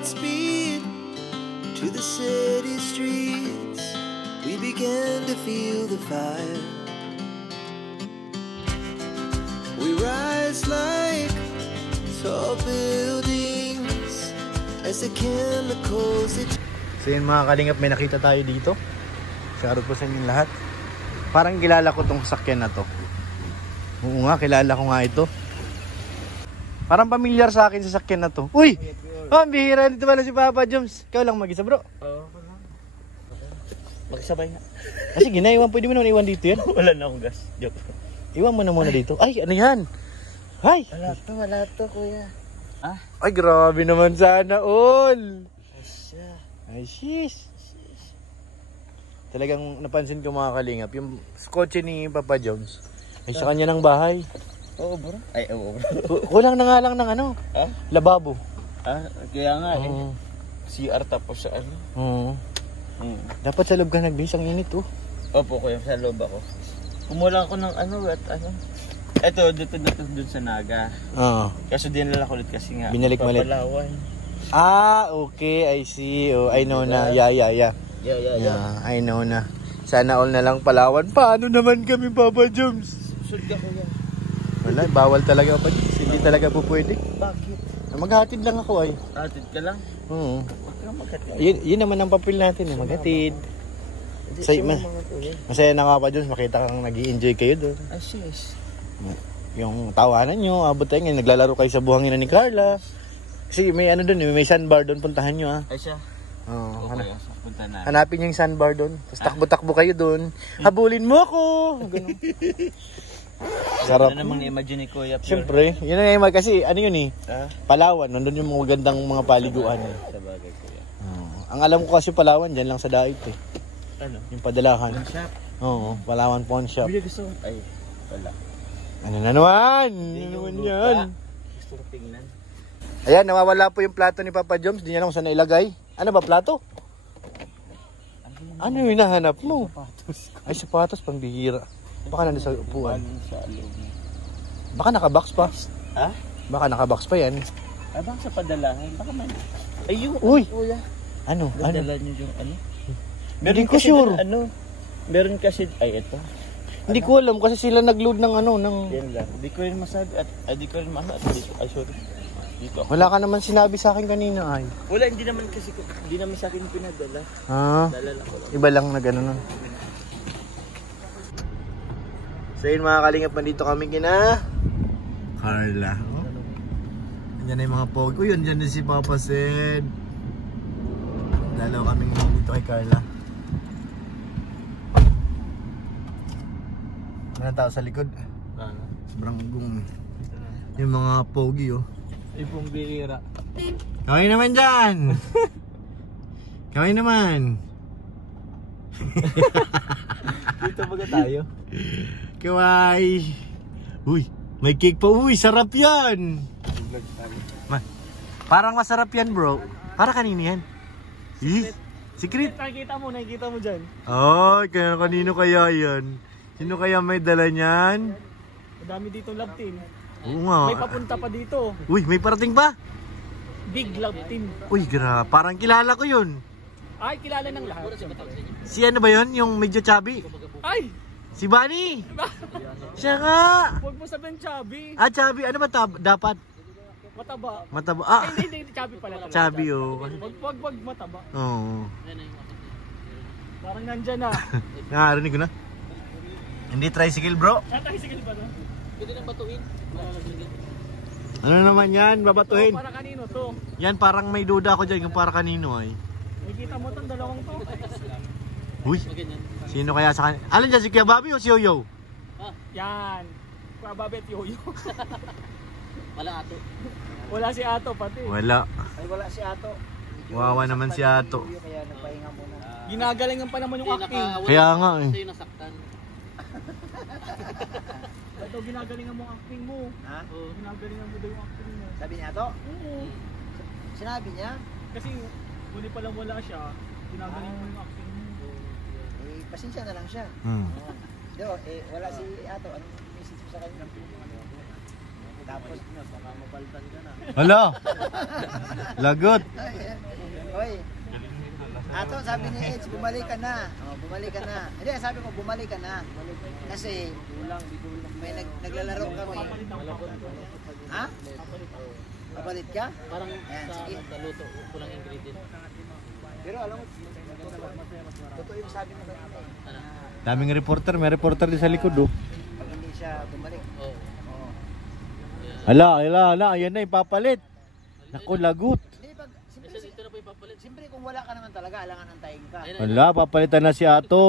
Godspeed to the city streets. We began to feel the fire. We rise like tall buildings as the chemicals that... So yun mga kalingap, may nakita tayo dito. Shoutout po sa inyong lahat. Parang kilala ko tong sasakyan na to. Oo nga, kilala ko nga ito. Parang familiar sa akin sa sasakyan na to. Uy! Oh, ang bihira dito pala si Papa Joms. Ikaw lang mag-isa bro. Oo. Magsabay nga. Sige na, pwede mo naman iwan dito yan. Wala na akong gas. Joke. Iwan mo na muna dito. Ay, ano yan? Ay! Wala to kuya. Ah? Ay, grabe naman sana all. Asya. Ay, sis. Talagang napansin ko mga kalingap, yung kotse ni Papa Joms ay sa kanya ng bahay. Oo bro. Ay, oo bro. Kulang na nga lang ng ano, lababo. Kaya nga CR tapos sa ano. Dapat sa loob ka nagbihis, ang init oh. Opo kuya, sa loob ako. Kumuha ako ng ano at ano. Eto, dito dun sa Naga. Oo. Kaso dinala ko ulit kasi nga. Binalik malit. Papalawan. Okay, I see. Oh, I know na. Yeah. Yeah, I know na. Sana all na lang Palawan. Paano naman kami, Papa Joms? Sud ka kuya. Wala, bawal talaga pa. Hindi talaga po pwede. Bakit? Maghatid lang ako ay. Hatid ka lang? Oo. Huwag kang maghatid. Yun naman ang papel natin, maghatid. Masaya na Papa Joms, makita kang nag-i-enjoy kayo doon. Ay, sis. Yung tawanan nyo, abot tayo ngayon, naglalaro kayo sa buhangin ni Carla. Kasi may ano doon, may sandbar doon, puntahan nyo ha. Ay siya. Oo, Okay, punta na. hanapin nyo yung sandbar doon. Tapos takbo-takbo kayo doon. Habulin mo ako! Ganun. Sarap. Ano namang na-imagine ni Kuya? Siyempre, yun na yung kasi ano yun Palawan, nandun yung mga magandang mga paliguan Sa bagay Kuya. Ang alam ko kasi Palawan, dyan lang sa Dait Ano? yung padalahan. Pawn shop? Oo, Palawan Pawn Shop. Bili gusto. Ay, wala. Ano na naman? Ano naman yan? Gusto ko tingnan. Ayan, nawawala po yung plato ni Papa Joms. Di niya lang kung saan nailagay. Ano ba, plato? Ano yung hinahanap mo? Sapatos. Ay, sapatos, pangbihira. Baka nandun sa upuan. Sa loob. Baka nakabox pa. Ha? Baka nakabox pa yan. Ay, baka sa padalahan. Baka man. Ay, yung Uy! Kuya. Ano? Dadala niyo yung ano? Hindi ko sure. Meron kasi, ay, ito. Hindi ko alam kasi sila nag-load ng ano, ng... Yan lang. Di ko rin masabi at di ko rin masabi. Ay, sorry. Dito. Wala ka naman sinabi sa akin kanina ay. Wala, hindi naman kasi, hindi naman sa akin pinadala. Dalala ko lang. Iba lang na gano'n. No? So yun mga kalingap, nandito kami kina Carla. Andyan na yung mga pogi. Uy, andyan din si Papa Sed. Dalaw kami dito kay Carla. May tao sa likod. Sobrang ugong. Yung mga pogi Ipong bihira. Kaway naman dyan! Kaway naman! Dito baga tayo. Kaway! Uy! May cake pa! Uy! Sarap yan! Parang masarap yan bro. Para kanino yan? Secret! Nakikita mo dyan. Oh, kanino kaya yan? Sino kaya may dala niyan? Madami dito love team. Oo nga. May papunta pa dito. Uy, may parating pa? Big love team. Uy, parang kilala ko yun. Ay, kilala ng lahat. Si ano ba yun? Yung medyo chubby? Ay! Si Bunny! Siya nga! Huwag mo sabihin chubby. Chubby. Ano ba dapat? Mataba. Mataba. Ay, hindi. Chubby pala. Chubby Wag mataba. Oo. Parang nandyan na. Nakarinig ko na. Hindi tricycle bro. Tricycle ba to? Pwede nang batuhin. Ano naman yan? Babatuhin. Para kanino to? Yan parang may duda ako dyan kung para kanino ay. Nakikita mo itong dalawang to? Uy, sino kaya sa kanino? Alam dyan si Kuya Bobby o si Yoyo? Yan. Kuya Babet Yoyo. Wala ato. Wala si Ato pati. Wala. Ay wala si Ato. Wawa naman si Ato. Kaya nagpahinga muna. Ginagalingan pa naman yung acting. Kaya nga eh. Sa'yo nasaktan. Ito ginagalingan mo ang acting mo. Ha? Oo. Ginagalingan mo daw yung acting mo. Sabi niya to? Oo. Sinabi niya? Kasi huli pa lang wala siya. Ginagalingan mo yung acting mo. Eh, pasensya na lang siya. Hmm. Wala si Ato. Anong message mo sa kanya? Tapos, Hala! Lagot! oy. Ato, sabi ni Edge, bumalik ka na. Oh, bumalik ka na. Hindi, sabi ko, bumalik ka na. Kasi, may naglalaro kami. Ha? Papalit ka? Parang Ayan, sa sige. luto, kulang ingredient. Pero alam mo, totoo yung sabi mo kanina eh. Ano? Daming reporter, may reporter din sa likod oh. Pag hindi siya bumalik. Oo. Oo. Hala, ayan na ipapalit. Naku, lagot. Hindi, pag, Kasi dito na po ipapalit. siyempre kung wala ka naman talaga, alangan antayin ka. Ayun, Hala, papalitan na si Ato.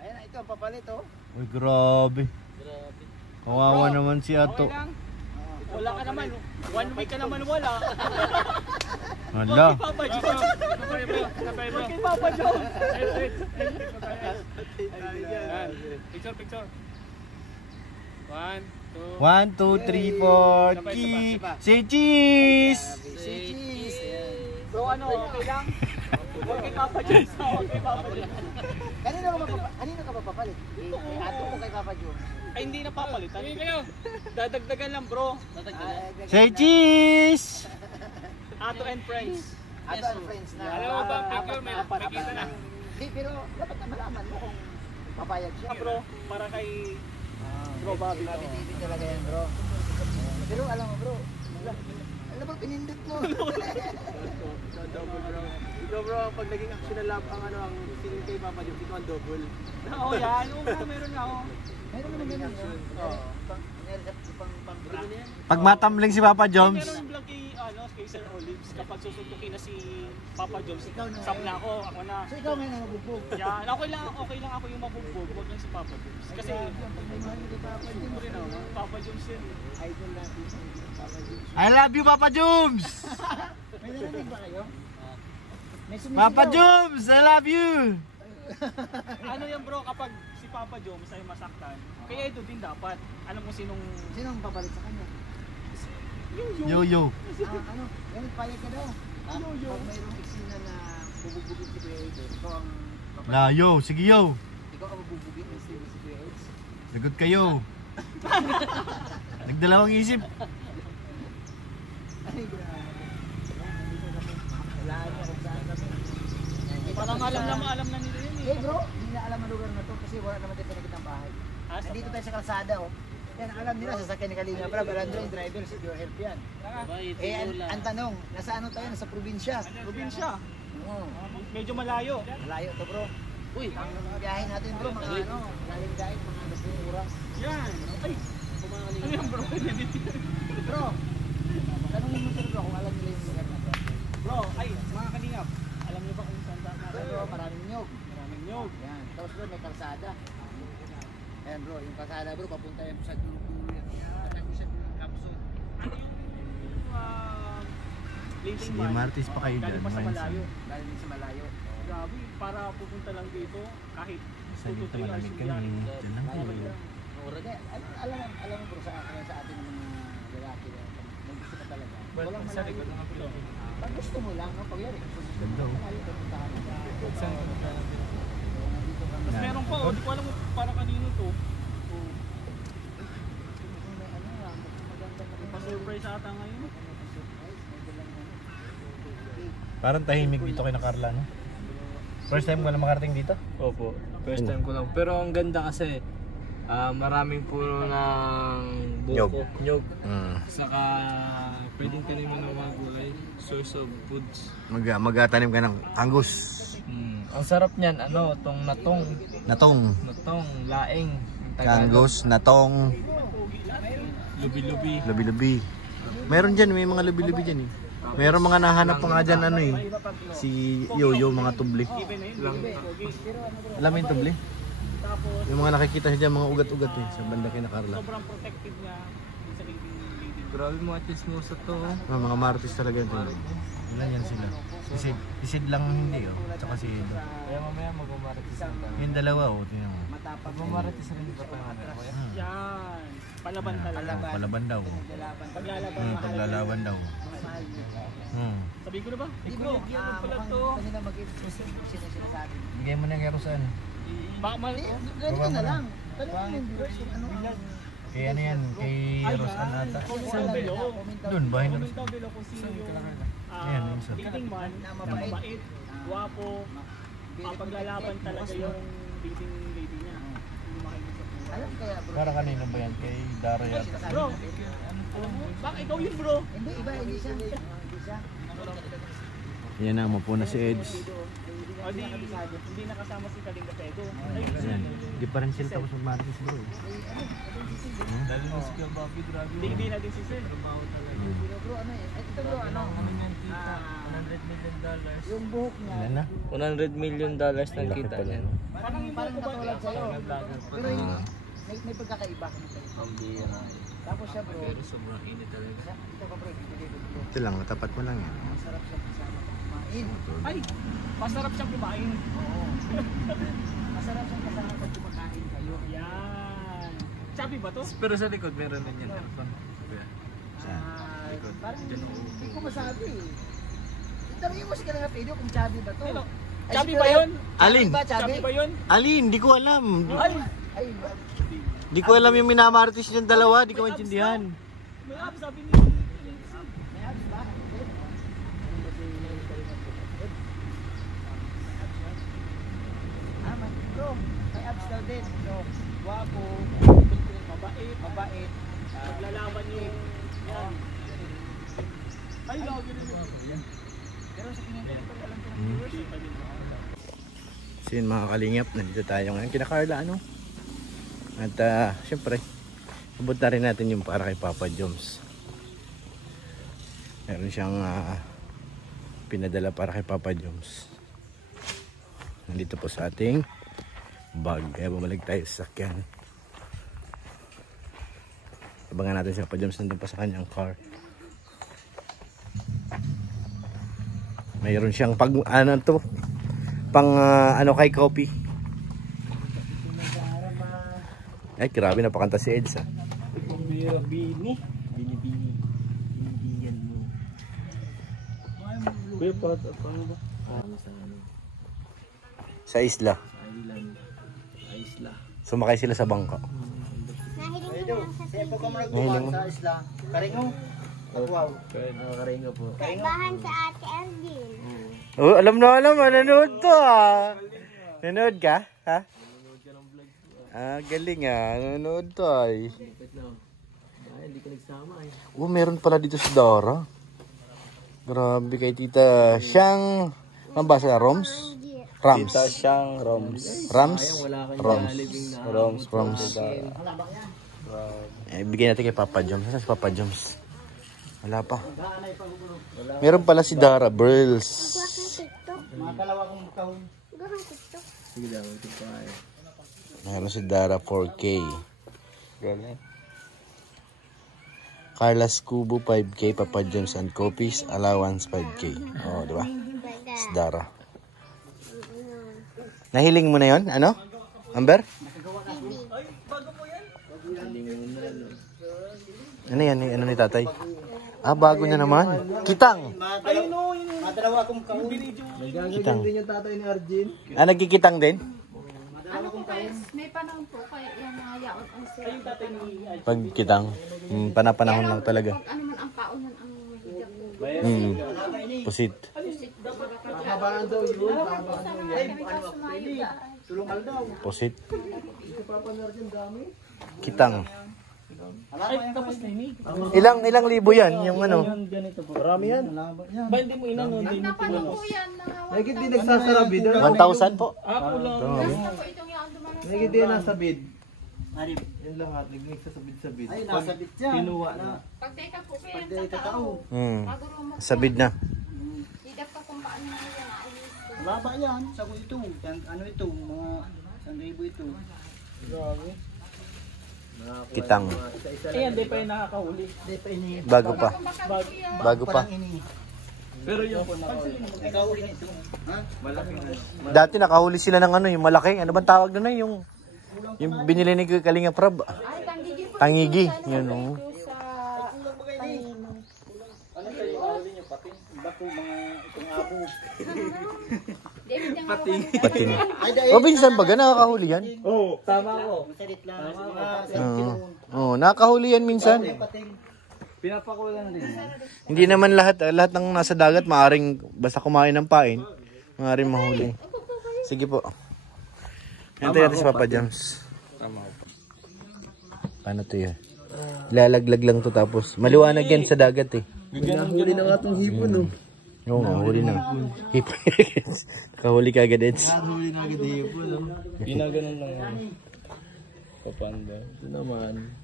Ayan na, ito ang papalit oh. Uy, grabe. grabe. Kawawa naman si Ato. Wala ka naman. 1 week ka naman wala. Hala. Papa Jones. Kay Papa Jones. Picture. 1, 2. 1, 2, 3, 4, key. Say cheese! Si Cheese. Ayan. Bro, ano, okay lang? Kay Papa Jones. Kay Papa Jones. Kanino ka ba papalit? Kay Ato o kay Papa Jones? Ay, hindi na papalitan. Dadagdagan lang, bro. Say cheese! Ato and friends. Ato and friends na. Alam mo ba, picture, may kita na. Hindi, pero dapat na malaman mo kung papayag siya. Bro, para kay Bro Bobby. Hindi talaga yan, bro. Pero alam mo, bro. Alam mo, pinindot mo. Ikaw bro, pag naging action lab ang ano ang singin kay Papa Jones, ito ang double. Oo yan, oo nga, meron nga ako. Meron naman ganun, no? Oo. Pang Pag matamling si Papa Jones, Meron vlog kay Sir Olives, kapag susuntukin na si Papa Jones, sab na ako na. So ikaw ngayon ang mabugbog. Yan, okay lang ako yung mabugbog, huwag lang si Papa Jones. Kasi, siyempre na, Papa Jones yun. Idol natin. Papa Jones. I love you Papa Jones! May narinig ba kayo? May sumisigaw. Papa Jones, I love you! Ano yan bro, kapag si Papa Jones ay masaktan, kaya ito din dapat. Alam mo sinong... Sino ang papalit sa kanya? Yo. Ano? Yan, payag ka daw. Pag mayroong eksena na bubugbugin si Kuya Ed, ikaw ang papalit. Layo, sige yo. Ikaw ang bubugbugin si Kuya Ed. Lagot kayo. Nagdalawang isip. Ay, grabe. Wala niya kung saan kami. Parang alam na nila yun Eh bro, hindi na alam ang lugar na to kasi wala naman tayo pinakitang bahay. Nandito tayo sa kalsada oh. Yan, alam nila, sasakyan ni Kalinga Prab, Alandro yung driver, si Pure Help yan. Eh, ang tanong, nasa ano tayo? Nasa probinsya. Probinsya. Oo. Medyo malayo. Malayo to bro. Uy, ang biyahe natin bro, mga ano, galing dahil mga 10 oras. Yan. Ay, ano yan bro? Bro, tanongin mo sila bro kung alam nila yung lugar na to. Bro, ay, mga kalingap. Alam niyo ba kung saan daan natin? Bro, maraming nyog. Maraming nyog. Yan, tapos bro, may kalsada. Ayan bro, yung kalsada bro, papunta yan sa dulo-dulo yan. Patagin siya ng Capsule. Sige, Martis pa kayo dyan. Galing pa sa malayo. Galing din sa malayo. Grabe, para pupunta lang dito, kahit Sa dito malamig kami. Diyan lang kayo. Hindi, alam mo bro sa atin ng mga lalaki na may gusto ka talaga. Walang malayo. Pag gusto mo lang, no? Pag yari, Ganda oh. malayo ka puntahan. Tapos meron pa, di ko alam kung para kanino to. Pa-surprise ata ngayon. Parang tahimik dito kay na Carla, no? First time ko na makarating dito? Opo, first time ko lang. Pero ang ganda kasi, maraming puno ng buko, nyog. Saka pwedeng taniman ng mga gulay, source of foods. Magtanim ka ng angus. Ang sarap niyan, tong natong, laing, Angus, natong, lubi-lubi. lubi-lubi. Meron dyan, may mga lubi-lubi dyan eh. Meron mga nahanap pa nga dyan si Yoyo, mga tubli. Alam mo yung tubli? Yung mga nakikita siya dyan, mga ugat-ugat eh, sa banda kay na Carla. Sobrang protective niya sa leading. Grabe mga chismosa to. Mga martis talaga ito. Ilan yan sila? Isid lang hindi oh, tsaka si Edo. Kaya mamaya mag-umaritis na tayo. Yung dalawa oh, tingnan mo. Mag-umaritis rin ba tayo? Yan. Palaban talaga. Palaban daw. Paglalaban. Paglalaban daw. Sabi ko na ba? Di bro, Ano pala to? kanina sinasabi. Bigay mo na yung kerosan. Baka mal... Ganito na lang. Tanong mo yung viewers kung ano ang Kay ano yan? Kay Rosan ata. Doon, bahay na Rosan. Ayan, yung isa. Titingman, mabait, guwapo, paglalaban talaga yung leading lady niya. Hindi makikita po. Alam kaya bro. Para kanino ba yan? Kay Dara yata. Bro, alam mo, baka ikaw yun bro. Hindi, iba, hindi siya. Hindi siya. Yan na, mapo na si Eds. O hindi nakasama si Kalinga Pedro. Ayan. Di pa rin sila tapos mag-martis bro. Dahil mo si Bobby, grabe. Hindi na din si Sir. Trabaho talaga. Bro, ano eh? Ito bro, ano? Ano yan, tita? $100 million. Yung buhok niya. Ilan na? $100 million ng Laki kita pala. niyan. Parang katulad sa'yo. Pero hindi. May pagkakaiba. Pambira. Tapos siya bro. Pero sobrang init talaga. Ito ka bro, bibili ko bro. Ito lang, tapat mo lang yan. Masarap siya kasama pag kumain. Ay, masarap siyang kumain. Oo. Masarap siya kasama pag kumakain kayo. Yan. Chubby ba to? Pero sa likod, meron din yan. Aircon. Parang hindi ko masabi eh. Tanungin mo si Kalinga Pedro kung chubby ba to. Ano? Ay, Chubby siguro- ba yun? Alin? Chubby ba, chubby? Chubby ba yun? Alin, di ko alam. Ay, Ay, Di ko alam yung minamartis yung dalawa, di ko maintindihan. may abs sabi ni may abs ba? Bro, may abs daw din. So, guwapo, mabait, mabait. paglalaban yung yan. Ay, lagi rin yun. Pero sa tingin ko, pag alam ko ng Hmm. viewers, So yun mga kalingap, nandito tayo ngayon kina Carla ano. At syempre, pupunta rin natin yung para kay Papa Joms. Meron siyang pinadala para kay Papa Joms. Nandito po sa ating bag. Kaya bumalik tayo sa sakyan. Abangan natin si Papa Joms nandun pa sa kanyang car. Mayroon siyang pag ano to, pang ano kay coffee. Ay grabe, napakanta si Eds ha. Pambira, Bini. Bini. Hindi yan mo. Kuya, paano ba? Sa isla. Isla. Sumakay sila sa bangka. Siyempre ka mo Ngayon nagbuwan mo. sa isla. Karingo. Wow. Nakakaringa po. Bahan sa Ate Ergin. Oh, alam na alam, nanonood to ah. Nanonood ka? Ha? Galing ah. Nanonood to ay. Hindi ka nagsama eh. Oh, meron pala dito si Dara. Grabe kay Tita Siyang. Ano ba sa Roms? Rams. Tita Siyang Roms. Rams? Wala kang Roms. nalibing na Roms. Bigyan natin kay Papa Joms. Saan si Papa Joms? Wala pa. Meron pala si Dara Burls. Mga kalawa kong kahon. Sige lang, ito pa eh. Meron si Dara 4K. Carla's Kubo 5K. Papa Joms and Copies Allowance 5K. Oh, di ba? Si Dara. Nahiling mo na yon? Ano? Amber? Ano yan? Ano ni tatay? Ah, bago niya naman. Kitang! Ayun o, yun. Mga dalawa kong kahon. Kitang. Yung tatay ni Arjun. Ah, nagkikitang din? Ano po guys, may panahon po kaya yung mga yaon ang sila. Pag kitang. Panapanahon lang talaga. Pag ano man ang paunan ang mahigap. Pusit. Habaan daw yun. Tulungal daw. Pusit. Kitang. Ay, tapos na ini. Ilang libo yan? Yung ano? Ganito po. Marami yan. Ba, hindi mo inano, hindi mo Napano po yan na Nagigit din nagsasarabi doon. 1,000 po. kulang. Basta po itong yaon dumanas. Nagigit din nasa bid. Harip. Yan lahat. Nagsasabid-sabid. Ay, nasa bit yan. Kinuha na. Pag teka po kayo Pagday sa tao. tao. Bago rumas. Sabid na. Higap ka kung paano na yan ayos. Baba yan. Sago ito. Yan, ano ito? Mga 1,000 ito. Kitang. Eh, hindi pa yung nakakahuli. Hindi pa ini. Bago pa. Bago pa. Parang ini. Pero yung po Ikaw rin ito. Ha? malaki na. Dati nakahuli sila ng ano, yung malaki. Ano bang tawag doon na? Yung binili ni Kalinga Prab. Ay, tangigi po. Tangigi. Yun oh. Sa Panginoon. Ano kayo? Ano din yung pating? Bako mga itong abo. David yung ako. Pating. Ay, dahil. O, binsan baga nakakahuli yan? Oo, tama ko. Masalit lang. Mga 7 kilo. Oh, nakahuli yan minsan. Pinapakulan din. Hindi naman lahat ng nasa dagat maaring basta kumain ng pain, maaring mahuli. Sige po. Hintay natin si Papa James. Tama po. Paano to yan? Lalaglag lang to tapos maliwanag yan sa dagat eh. Huli na nga itong hipon, no? Oo, huli na. Hipon. Nakahuli ka agad, Eds. Huli na agad hipon, no? Pinaganon lang yan. Papanda. Ito naman.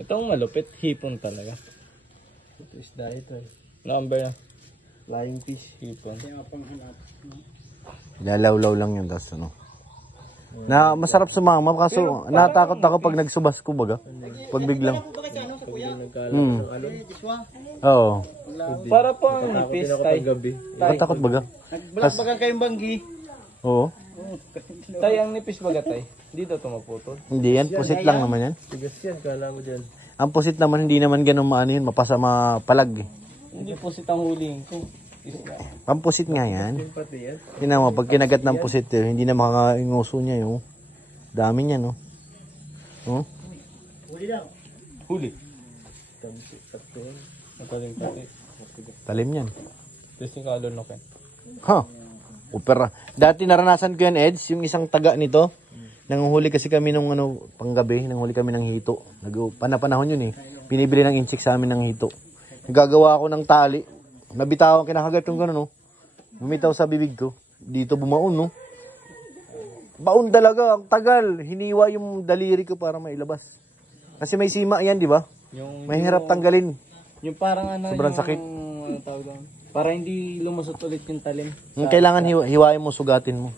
Itong malupit, hipon talaga. Ito isda ito, eh. Number na. Flying fish. Hipon. Lalawlaw lang yun, tapos ano. Na masarap sumama kaso natakot ako pag nagsubas ko baga. Pag biglang. Oo. Para po ang nipis tayo. Takot baga. Baga kayong banggi. Oo. Tay, ang nipis baga tay. Hindi daw tumaputol. Hindi yan, pusit lang naman yan. Tigas yan, kala mo dyan. Ang pusit naman hindi naman ganun maano yun, mapasa mapalag eh. Hindi po si huling ko. Ang pusit nga yan. Pati yan. Tingnan mo, pag kinagat ng pusit eh, hindi na makakainguso niya yung dami niya no. Oh. Huli. Mataling pati. Talim yan. Tapos yung kalunok eh. Ha. Opera. Dati naranasan ko yan, Eds, yung isang taga nito. Nanguhuli kasi kami nung panggabi, nanguhuli kami ng hito. Panahon yun eh. Binibili ng insik sa amin ng hito. Nagagawa ako ng tali. Nabitaw ang kinakagat yung gano'n, no? Bumitaw sa bibig ko. Dito bumaon, no? Baon talaga, ang tagal. Hiniwa yung daliri ko para mailabas. Kasi may sima yan, di ba? Mahirap tanggalin. Yung parang ano, sobrang sakit. Ano tawag doon? Para hindi lumusot ulit yung talim. Kailangan hiwain mo, sugatin mo.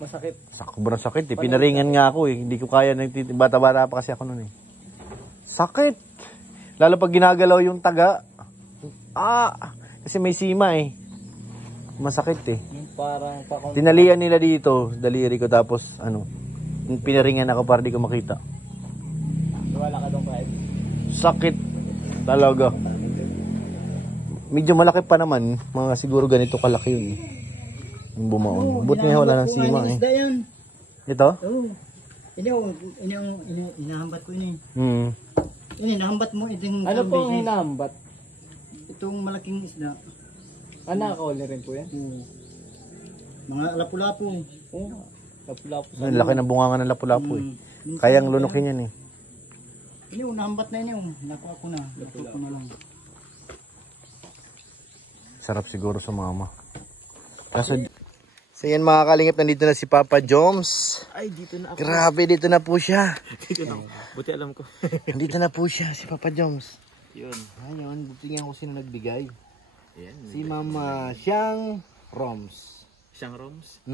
Masakit. Sobrang sakit eh. Pinaringan nga ako eh. Hindi ko kaya. Bata-bata pa kasi ako noon eh. Sakit. Lalo pag ginagalaw yung taga. Kasi may sima eh. Masakit eh. Yung parang Tinalian nila dito, daliri ko tapos pinaringan ako para di ko makita. wala ka doon kahit. Sakit talaga. Medyo malaki pa naman, mga siguro ganito kalaki yun eh. Yung bumaon. Buti nga wala ng sima eh. Ito? Oo. Inahambat ko ini. Inahambat mo itong Ano po ang hinahambat? itong malaking isda. Nakakauli rin po yan? Mga lapu-lapu. Oo. Lapu-lapu. Ang laki ng bunganga ng lapu-lapu eh. Kayang lunukin yan eh. Ini nahambat na ini. Nakuha ko na. Luto ko na lang. Sarap siguro sa mama. Kaso, so yan mga kalingap, nandito na si Papa Joms. Ay, dito na ako. Grabe, dito na po siya. Dito na ako. Buti alam ko. Nandito na po siya, si Papa Joms. Yun. Ayun, buti nga kung sino nagbigay. Ayan. Si Mama Siyang Roms. Siyang Roms.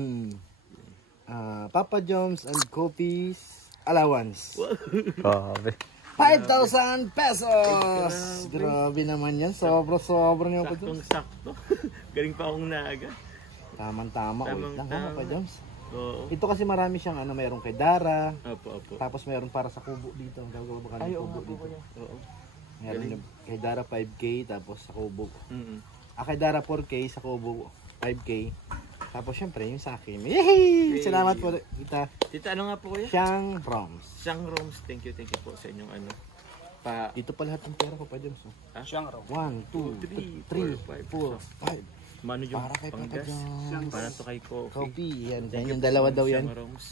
Papa Joms and Coffee's allowance. Grabe. 5,000 pesos! Grabe naman yan. Sobra niyo pa Joms. Saktong-sakto. Galing pa akong naga. Tamang-tama. Wait lang ha, Papa Joms. Oo. Ito kasi marami siyang mayroong kay Dara. Opo. Tapos mayroon para sa kubo dito. Gagawa ba ka ng kubo dito? Oo. Meron yung kay Dara 5K tapos sa kubo. Mm-mm. Kay Dara 4K sa kubo 5K. Tapos syempre yung sa akin. Yehey! Salamat po kita. Tita, ano nga po kuya? Siyang Roms. Siyang Roms. Thank you po sa inyong Dito pa lahat ng pera ko pa James. Siyang Roms. 1, 2, 3, 4, 5. Mano yung Para kay Papa panggas? Jones. Para to kay Coffee. Coffee. Yan. Thank you Yung po, dalawa Ma'am daw yan. Siyang Roms.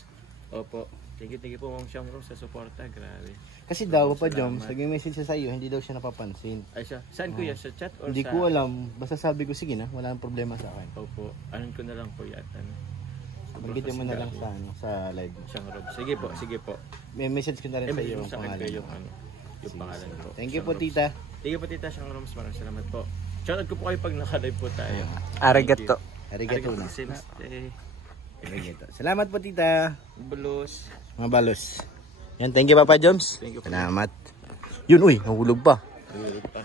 Opo. Thank you po Ma'am Siyang Roms sa suporta. Grabe. Kasi daw pa Jones, nag-message siya sa iyo, hindi daw siya napapansin. Ay siya. Saan kuya? Sa chat or Hindi sa... ko alam. Basta sabi ko, sige na, wala nang problema sa akin. Opo. Anon ko na lang kuya at Banggitin mo na lang sa live. Siyang Roms. Sige po. May message ko na rin sa iyo Yung yung sa akin pangalan. kayo yung pangalan ko. Thank you Siyang po, Roms. tita. Thank you po tita Siyang Roms. Maraming salamat po. Shoutout ko po kayo pag naka-live po tayo. Arigato. Arigato na. Arigato. Salamat po, tita. Bulos. Mga balos. Yan, thank you, Papa Joms. Thank you po. Salamat. Yun, uy, nahulog pa. Tulog pa.